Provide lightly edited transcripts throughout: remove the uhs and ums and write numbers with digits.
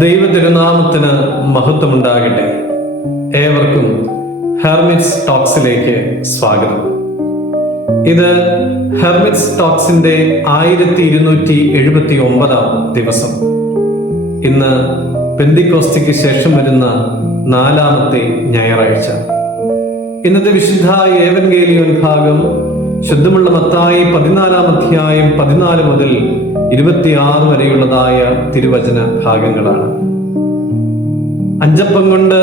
ദൈവ തിരുനാമത്തിന് മഹത്വമുണ്ടാകട്ടെ. ഏവർക്കും ഹെർമിറ്റ്സ് ടോക്സിലേക്ക് സ്വാഗതം. ഇത് ഹെർമിറ്റ്സ് ടോക്സിന്റെ 1279 ദിവസം. ഇന്ന് പെന്തിക്കോസ്തിക്ക് ശേഷം വരുന്ന 4ാമത്തെ ഞായറാഴ്ച. ഇന്നത്തെ വിശുദ്ധ ഏവൻഗേലിയോൻ ഭാഗം ശുദ്ധമുള്ള മത്തായി 14-ാം അധ്യായം 14 മുതൽ 26 വരെയുള്ളതായ തിരുവചന ഭാഗങ്ങളാണ്. അഞ്ചപ്പം കൊണ്ട്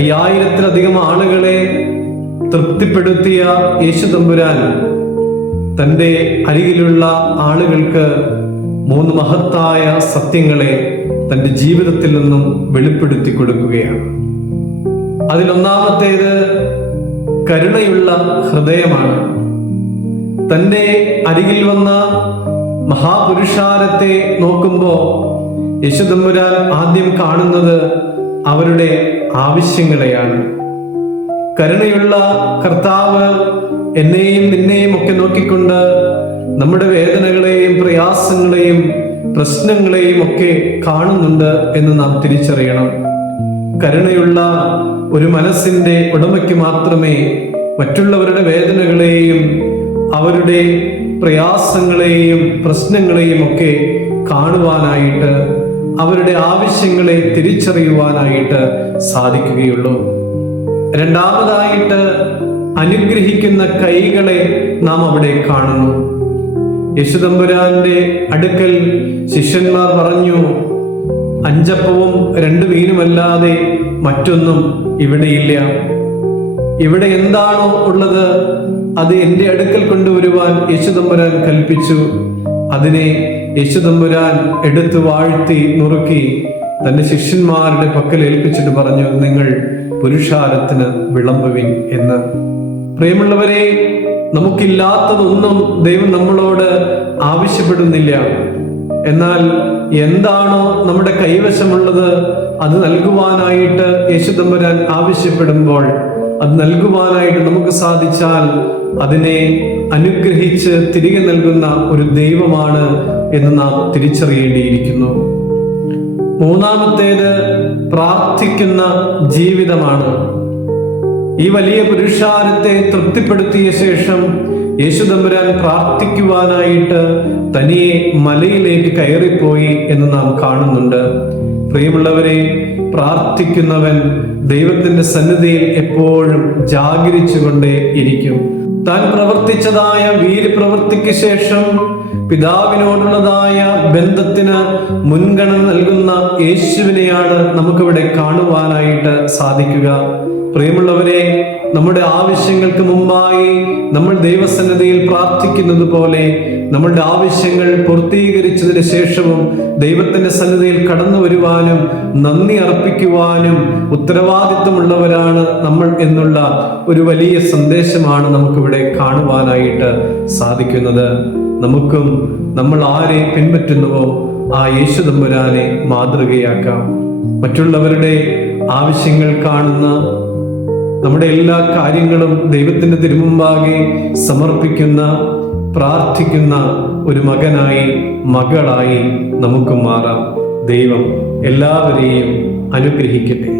5000-ത്തിലധികം ആളുകളെ തൃപ്തിപ്പെടുത്തിയ യേശു തമ്പുരാൻ തൻ്റെ അരികിലുള്ള ആളുകൾക്ക് 3 മഹത്തായ സത്യങ്ങളെ തൻ്റെ ജീവിതത്തിൽ നിന്നും വെളിപ്പെടുത്തി കൊടുക്കുകയാണ്. അതിലൊന്നാമത്തേത് കരുണയുള്ള ഹൃദയമാണ്. തൻ്റെ അരികിൽ വന്ന മഹാപുരുഷാരത്തെ നോക്കുമ്പോൾ യേശു തമ്പുരാൻ ആദ്യം കാണുന്നത് അവരുടെ ആവശ്യങ്ങളെയാണ്. കരുണയുള്ള കർത്താവ് എന്നെയും നിന്നെയും ഒക്കെ നോക്കിക്കൊണ്ട് നമ്മുടെ വേദനകളെയും പ്രയാസങ്ങളെയും പ്രശ്നങ്ങളെയും ഒക്കെ കാണുന്നുണ്ട് എന്ന് നാം തിരിച്ചറിയണം. കരുണയുള്ള ഒരു മനസ്സിന്റെ ഉടമയ്ക്ക് മാത്രമേ മറ്റുള്ളവരുടെ വേദനകളെയും അവരുടെ പ്രയാസങ്ങളെയും പ്രശ്നങ്ങളെയും ഒക്കെ കാണുവാനായിട്ട്, അവരുടെ ആവശ്യങ്ങളെ തിരിച്ചറിയുവാനായിട്ട് സാധിക്കുകയുള്ളൂ. രണ്ടാമതായിട്ട് അനുഗ്രഹിക്കുന്ന കൈകളെ നാം അവിടെ കാണുന്നു. യേശുതമ്പുരാന്റെ അടുക്കൽ ശിഷ്യന്മാർ പറഞ്ഞു, 5 അപ്പവും 2 മീനുമല്ലാതെ മറ്റൊന്നും ഇവിടെയില്ല. ഇവിടെ എന്താണോ ഉള്ളത് അത് എൻ്റെ അടുക്കൽ കൊണ്ടുവരുവാൻ യേശുതമ്പുരാൻ കൽപ്പിച്ചു. അതിനെ യേശുതമ്പുരാൻ എടുത്തു വാഴ്ത്തി നുറുക്കി തന്റെ ശിഷ്യന്മാരുടെ പക്കൽ ഏൽപ്പിച്ചിട്ട് പറഞ്ഞു, നിങ്ങൾ പുരുഷാരത്തിന് വിളമ്പുവിൻ എന്ന്. പ്രിയമുള്ളവരെ, നമുക്കില്ലാത്തതൊന്നും ദൈവം നമ്മളോട് ആവശ്യപ്പെടുന്നില്ല. എന്നാൽ എന്താണോ നമ്മുടെ കൈവശമുള്ളത് അത് നൽകുവാനായിട്ട് യേശുതമ്പുരാൻ ആവശ്യപ്പെടുമ്പോൾ, അത് നൽകുവാനായിട്ട് നമുക്ക് സാധിച്ചാൽ അതിനെ അനുഗ്രഹിച്ച് തിരികെ നൽകുന്ന ഒരു ദൈവമാണ് എന്ന് നാം തിരിച്ചറിയേണ്ടിയിരിക്കുന്നു. മൂന്നാമത്തേത് പ്രാർത്ഥിക്കുന്ന ജീവിതമാണ്. ഈ വലിയ പുരുഷാരത്തെ തൃപ്തിപ്പെടുത്തിയ ശേഷം യേശുതമ്പുരാൻ പ്രാർത്ഥിക്കുവാനായിട്ട് തനിയെ മലയിലേക്ക് കയറിപ്പോയി എന്ന് നാം കാണുന്നുണ്ട്. പ്രിയമുള്ളവരെ, പ്രാർത്ഥിക്കുന്നവൻ ദൈവത്തിന്റെ സന്നിധിയിൽ എപ്പോഴും ജാഗരിച്ചുകൊണ്ടേ ഇരിക്കും. താൻ പ്രവർത്തിച്ചതായ വീര്യപ്രവൃത്തിക്ക് ശേഷം പിതാവിനോടുള്ളതായ ബന്ധത്തിന് മുൻഗണന നൽകുന്ന യേശുവിനെയാണ് നമുക്കിവിടെ കാണുവാനായിട്ട് സാധിക്കുക. പ്രിയമുള്ളവരെ, നമ്മുടെ ആവശ്യങ്ങൾക്ക് മുമ്പായി നമ്മൾ ദൈവസന്നിധിയിൽ പ്രാർത്ഥിക്കുന്നത് പോലെ നമ്മളുടെ ആവശ്യങ്ങൾ പൂർത്തീകരിച്ചതിന് ശേഷവും ദൈവത്തിന്റെ സന്നിധിയിൽ കടന്നു വരുവാനും നന്ദി അർപ്പിക്കുവാനും ഉത്തരവാദിത്വമുള്ളവരാണ് നമ്മൾ എന്നുള്ള ഒരു വലിയ സന്ദേശമാണ് നമുക്കിവിടെ കാണുവാനായിട്ട് സാധിക്കുന്നത്. നമുക്കും നമ്മൾ ആരെ പിൻപറ്റുന്നുവോ ആ യേശു തമ്പുരാനെ മാതൃകയാക്കാം. മറ്റുള്ളവരുടെ ആവശ്യങ്ങൾ കാണുന്ന, നമ്മുടെ എല്ലാ കാര്യങ്ങളും ദൈവത്തിന്റെ തിരുമുമ്പാകെ സമർപ്പിക്കുന്ന, പ്രാർത്ഥിക്കുന്ന ഒരു മകനായി, മകളായി നമുക്ക് മാറാം. ദൈവം എല്ലാവരെയും അനുഗ്രഹിക്കട്ടെ.